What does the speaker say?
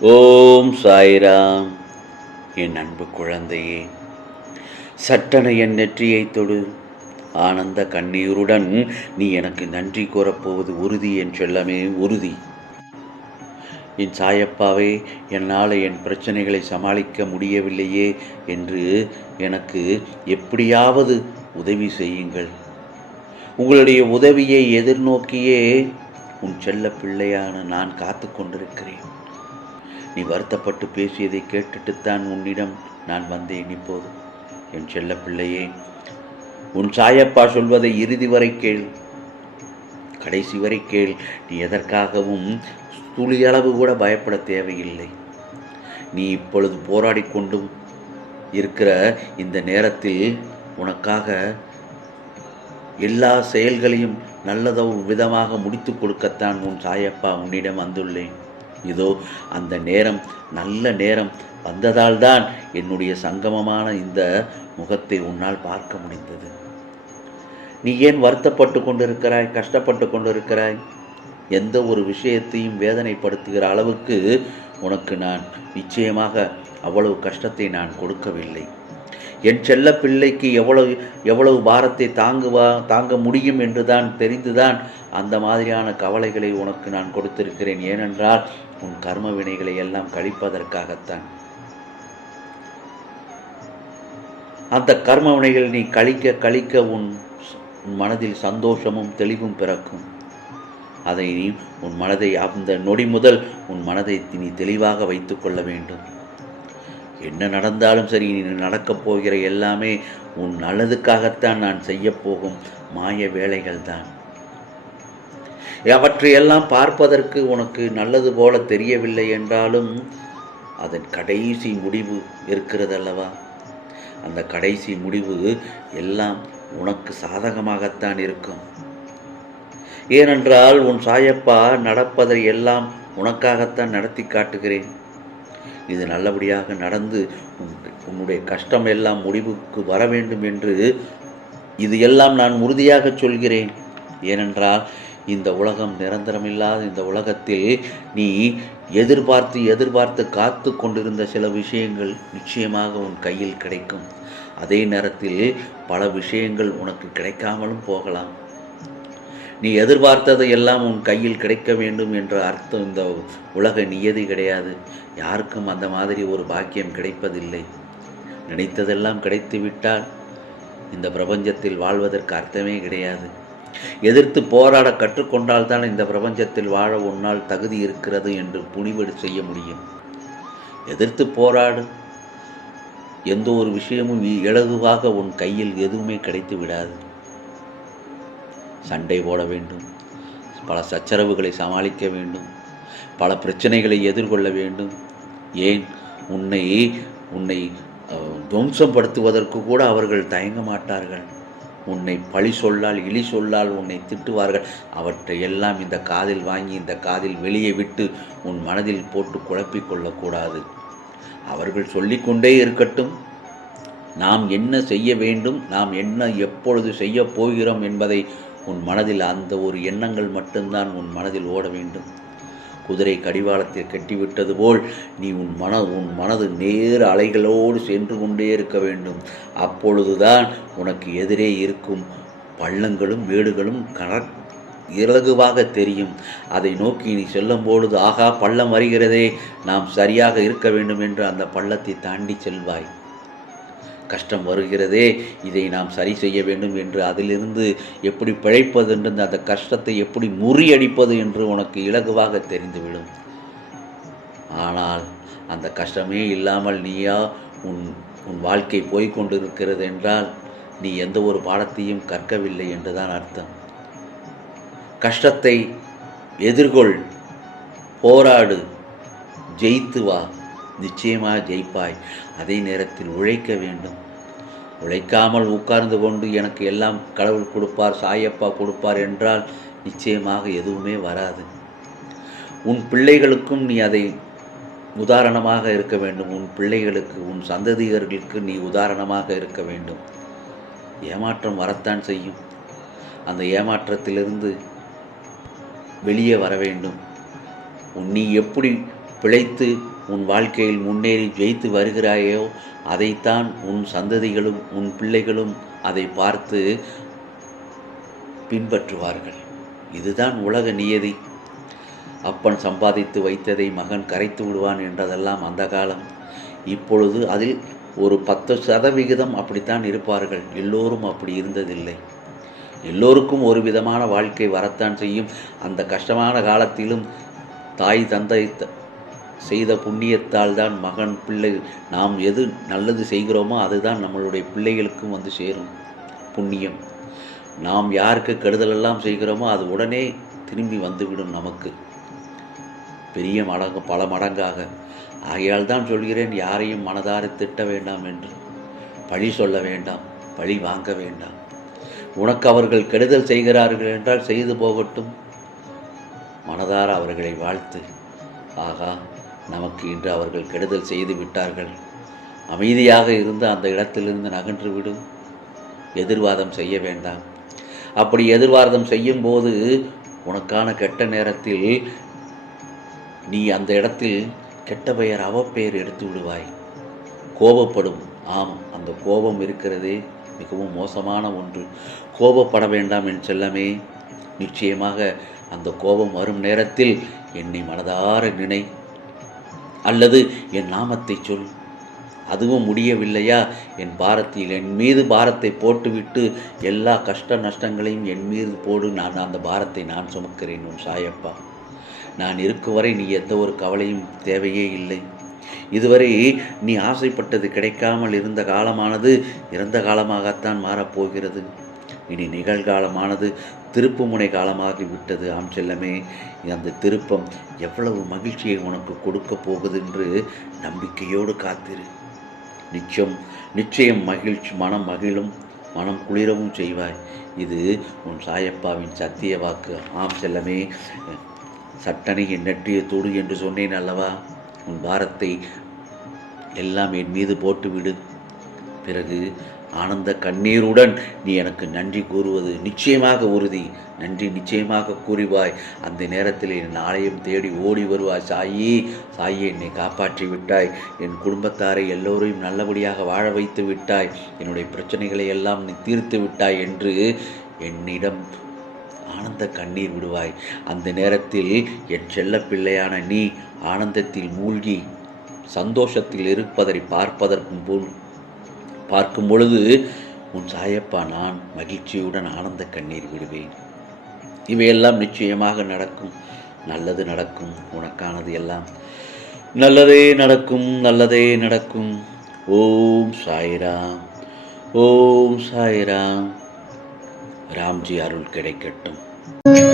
ஓம் சாய்ராம். என் அன்பு குழந்தையே சட்டன என் நெற்றியை தொடு. ஆனந்த கண்ணீருடன் நீ எனக்கு நன்றி கூறப்போவது உறுதி என் செல்லமே உறுதி. என் சாயப்பாவே என்னால் என் பிரச்சனைகளை சமாளிக்க முடியவில்லையே என்று எனக்கு எப்படியாவது உதவி செய்யுங்கள். உங்களுடைய உதவியை எதிர்நோக்கியே உன் செல்ல பிள்ளையான நான் காத்து கொண்டிருக்கிறேன். நீ வருத்தப்பட்டு பேசியதை கேட்டுட்டுத்தான் உன்னிடம் நான் வந்தேன் இப்போது. என் செல்ல பிள்ளையே உன் சாயப்பா சொல்வதை இறுதி வரை கேள். கடைசி வரை கேள். நீ எதற்காகவும் துளியளவு கூட பயப்பட தேவையில்லை. நீ இப்பொழுது போராடி கொண்டும் இருக்கிற இந்த நேரத்தில் உனக்காக எல்லா செயல்களையும் நல்லதோ விதமாக முடித்து கொடுக்கத்தான் உன் சாயப்பா உன்னிடம் வந்துள்ளேன். இதோ அந்த நேரம் நல்ல நேரம் வந்ததால் தான் என்னுடைய சங்கமமான இந்த முகத்தை உன்னால் பார்க்க முடிந்தது. நீ ஏன் வருத்தப்பட்டு கொண்டிருக்கிறாய் கஷ்டப்பட்டு கொண்டிருக்கிறாய்? எந்த ஒரு விஷயத்தையும் வேதனைப்படுத்துகிற அளவுக்கு உனக்கு நான் நிச்சயமாக அவ்வளவு கஷ்டத்தை நான் கொடுக்கவில்லை. என் செல்ல பிள்ளைக்கு எவ்வளவு எவ்வளவு பாரத்தை தாங்குவா தாங்க முடியும் என்று தான் தெரிந்துதான் அந்த மாதிரியான கவலைகளை உனக்கு நான் கொடுத்திருக்கிறேன். ஏனென்றால் உன் கர்ம வினைகளை எல்லாம் கழிப்பதற்காகத்தான். அந்த கர்ம வினைகள் நீ கழிக்க கழிக்க உன் உன் மனதில் சந்தோஷமும் தெளிவும் பிறக்கும். அதை நீ உன் மனதை அந்த நொடி முதல் உன் மனதை நீ தெளிவாக வைத்துக்கொள்ள வேண்டும். என்ன நடந்தாலும் சரி நீ நடக்கப் போகிற எல்லாமே உன் நல்லதுக்காகத்தான் நான் செய்யப் போகும் மாய வேலைகள் தான் அவற்றையெல்லாம் பார்ப்பதற்கு உனக்கு நல்லது போல தெரியவில்லை என்றாலும் அதன் கடைசி முடிவு இருக்கிறதல்லவா? அந்த கடைசி முடிவு எல்லாம் உனக்கு சாதகமாகத்தான் இருக்கும். ஏனென்றால் உன் சாயப்பா நடப்பதை எல்லாம் உனக்காகத்தான் நடத்தி காட்டுகிறேன். இது நல்லபடியாக நடந்து உன்னுடைய கஷ்டம் எல்லாம் முடிவுக்கு வர வேண்டும் என்று இது எல்லாம் நான் உறுதியாக சொல்கிறேன். ஏனென்றால் இந்த உலகம் நிரந்தரமில்லாத இந்த உலகத்தில் நீ எதிர்பார்த்து எதிர்பார்த்து காத்து கொண்டிருந்த சில விஷயங்கள் நிச்சயமாக உன் கையில் கிடைக்கும். அதே நேரத்தில் பல விஷயங்கள் உனக்கு கிடைக்காமலும் போகலாம். நீ எதிர்பார்த்ததை எல்லாம் உன் கையில் கிடைக்க வேண்டும் என்ற அர்த்தம் இந்த உலக நியதி கிடையாது. யாருக்கும் அந்த மாதிரி ஒரு பாக்கியம் கிடைப்பதில்லை. நினைத்ததெல்லாம் கிடைத்துவிட்டால் இந்த பிரபஞ்சத்தில் வாழ்வதற்கு அர்த்தமே கிடையாது. எதிர்த்து போராட கற்றுக்கொண்டால் தான் இந்த பிரபஞ்சத்தில் வாழ உன்னால் தகுதி இருக்கிறது என்று புனிவெடு செய்ய முடியும். எதிர்த்து போராடு. எந்த ஒரு விஷயமும் இலகுவாக உன் கையில் எதுவுமே கிடைத்து விடாது சண்டை போட வேண்டும். பல சச்சரவுகளை சமாளிக்க வேண்டும். பல பிரச்சனைகளை எதிர்கொள்ள வேண்டும். ஏன்? உன்னை உன்னை துவம்சப்படுத்துவதற்கு கூட அவர்கள் தயங்க மாட்டார்கள். உன்னை பழி சொல்லால் இழி சொல்லால் உன்னை திட்டுவார்கள். அவற்றை எல்லாம் இந்த காதில் வாங்கி இந்த காதில் வெளியே விட்டு உன் மனதில் போட்டு குழப்பிக்கொள்ளக்கூடாது அவர்கள் சொல்லிக்கொண்டே இருக்கட்டும். நாம் என்ன செய்ய வேண்டும்? நாம் என்ன எப்பொழுது செய்ய போகிறோம் என்பதை உன் மனதில் அந்த ஒரு எண்ணங்கள் மட்டும்தான் உன் மனதில் ஓட வேண்டும். குதிரை கடிவாளத்தில் கட்டிவிட்டது போல் நீ உன் மன உன் மனது நேர் அலைகளோடு சென்று கொண்டே இருக்க வேண்டும். அப்பொழுதுதான் உனக்கு எதிரே இருக்கும் பள்ளங்களும் மேடுகளும் கண இலகுவாக தெரியும். அதை நோக்கி நீ செல்லும் பொழுது ஆகா பள்ளம் வருகிறதே நாம் சரியாக இருக்க வேண்டும் என்று அந்த பள்ளத்தை தாண்டி செல்வாய். கஷ்டம் வருகிறதே இதை நாம் சரி செய்ய வேண்டும் என்று அதிலிருந்து எப்படி பிழைப்பது என்று அந்த கஷ்டத்தை எப்படி முறியடிப்பது என்று உனக்கு இலகுவாக தெரிந்துவிடும். ஆனால் அந்த கஷ்டமே இல்லாமல் நீயா உன் உன் வாழ்க்கை போய்கொண்டிருக்கிறது என்றால் நீ எந்த ஒரு பாடத்தையும் கற்கவில்லை என்றுதான் அர்த்தம். கஷ்டத்தை எதிர்கொள் போராடு ஜெயித்து வா நிச்சயமாக ஜெயிப்பாய். அதே நேரத்தில் உழைக்க வேண்டும். உழைக்காமல் உட்கார்ந்து கொண்டு எனக்கு எல்லாம் கடவுள் கொடுப்பார் சாயப்பா கொடுப்பார் என்றால் நிச்சயமாக எதுவுமே வராது. உன் பிள்ளைகளுக்கும் நீ அதை உதாரணமாக இருக்க வேண்டும். உன் பிள்ளைகளுக்கு உன் சந்ததியர்களுக்கு நீ உதாரணமாக இருக்க வேண்டும். ஏமாற்றம் வரத்தான் செய்யும். அந்த ஏமாற்றத்திலிருந்து வெளியே வர வேண்டும். உன் நீ எப்படி பிழைத்து உன் வாழ்க்கையில் முன்னேறி ஜெயித்து வருகிறாயோ அதைத்தான் உன் சந்ததிகளும் உன் பிள்ளைகளும் அதை பார்த்து பின்பற்றுவார்கள். இதுதான் உலக நியதி. அப்பன் சம்பாதித்து வைத்ததை மகன் கரைத்து விடுவான் என்றதெல்லாம் அந்த காலம். இப்பொழுது அதில் ஒரு பத்து சதவிகிதம் அப்படித்தான் இருப்பார்கள். எல்லோரும் அப்படி இருந்ததில்லை. எல்லோருக்கும் ஒரு விதமான வாழ்க்கை வரத்தான் செய்யும். அந்த கஷ்டமான காலத்திலும் தாய் தந்தை த- செய்த புண்ணியத்தால் தான் மகன் பிள்ளை நாம் எது நல்லது செய்கிறோமோ அதுதான் நம்மளுடைய பிள்ளைகளுக்கும் வந்து சேரும் புண்ணியம். நாம் யாருக்கு கெடுதலெல்லாம் செய்கிறோமோ அது உடனே திரும்பி வந்துவிடும் நமக்கு. பெரிய மடங்கு பல மடங்காக. ஆகையால் தான் சொல்கிறேன் யாரையும் மனதார திட்ட வேண்டாம் என்று. பழி சொல்ல வேண்டாம் பழி வாங்க வேண்டாம். உனக்கு அவர்கள் கெடுதல் செய்கிறார்கள் என்றால் செய்து போகட்டும். மனதார அவர்களை வாழ்த்து. ஆகா. நமக்கு இன்று அவர்கள் கெடுதல் செய்து விட்டார்கள். அமைதியாக இருந்து அந்த இடத்திலிருந்து நகன்று விடும். எதிர்வாதம் செய்ய வேண்டாம். அப்படி எதிர்வாதம் செய்யும்போது உனக்கான கெட்ட நேரத்தில் நீ அந்த இடத்தில் கெட்ட பெயர் அவப்பெயர் எடுத்து விடுவாய். கோபப்படும். ஆம் அந்த கோபம் இருக்கிறதே மிகவும் மோசமான ஒன்று. கோபப்பட வேண்டாம் என் செல்லமே. நிச்சயமாக அந்த கோபம் வரும் நேரத்தில் என்னை மனதார நினை அல்லது என் நாமத்தை சொல். அதுவும் முடியவில்லையா? என் பாரத்தில் என் மீது பாரத்தை போட்டுவிட்டு எல்லா கஷ்ட நஷ்டங்களையும் என் மீது போடு. நான் அந்த பாரத்தை நான் சுமக்கிறேன் உன் சாயப்பா. நான் இருக்கும் வரை நீ எந்த ஒரு கவலையும் தேவையே இல்லை. இதுவரை நீ ஆசைப்பட்டது கிடைக்காமல் இருந்த காலமானது இறந்த காலமாகத்தான் மாறப்போகிறது. இனி நிகழ்காலமானது திருப்புமுனை காலமாகி விட்டது. ஆம் செல்லமே அந்த திருப்பம் எவ்வளவு மகிழ்ச்சியை உனக்கு கொடுக்க போகுது என்று நம்பிக்கையோடு காத்திரு. நிச்சயம் நிச்சயம் மகிழ்ச்சி மனம் மகிழும் மனம் குளிரவும் செய்வாய். இது உன் சாயப்பாவின் சத்திய வாக்கு. ஆம் செல்லமே சட்டனை நெற்றிய தூடு என்று சொன்னேன் அல்லவா? உன் பாரத்தை எல்லாம் என் மீது போட்டுவிடு. பிறகு ஆனந்த கண்ணீருடன் நீ எனக்கு நன்றி கூறுவது நிச்சயமாக உறுதி. நன்றி நிச்சயமாக கூறிவாய். அந்த நேரத்தில் என் ஆலயம் தேடி ஓடி வருவாய். சாயி சாயி என்னை காப்பாற்றி விட்டாய். என் குடும்பத்தாரை எல்லோரையும் நல்லபடியாக வாழ வைத்து விட்டாய். என்னுடைய பிரச்சனைகளை எல்லாம் நீ தீர்த்து விட்டாய் என்று என்னிடம் ஆனந்த கண்ணீர் விடுவாய். அந்த நேரத்தில் என் செல்ல பிள்ளையான நீ ஆனந்தத்தில் மூழ்கி சந்தோஷத்தில் இருப்பதை பார்ப்பதற்கும் போல் பார்க்கும் பொழுது உன் சாயப்பா நான் மகிழ்ச்சியுடன் ஆனந்த கண்ணீர் விடுவேன். இவையெல்லாம் நிச்சயமாக நடக்கும். நல்லது நடக்கும். உனக்கானது எல்லாம் நல்லதே நடக்கும். நல்லதே நடக்கும். ஓம் சாய்ராம். ஓம் சாய்ராம். ராம்ஜி அருள் கிடைக்கட்டும்.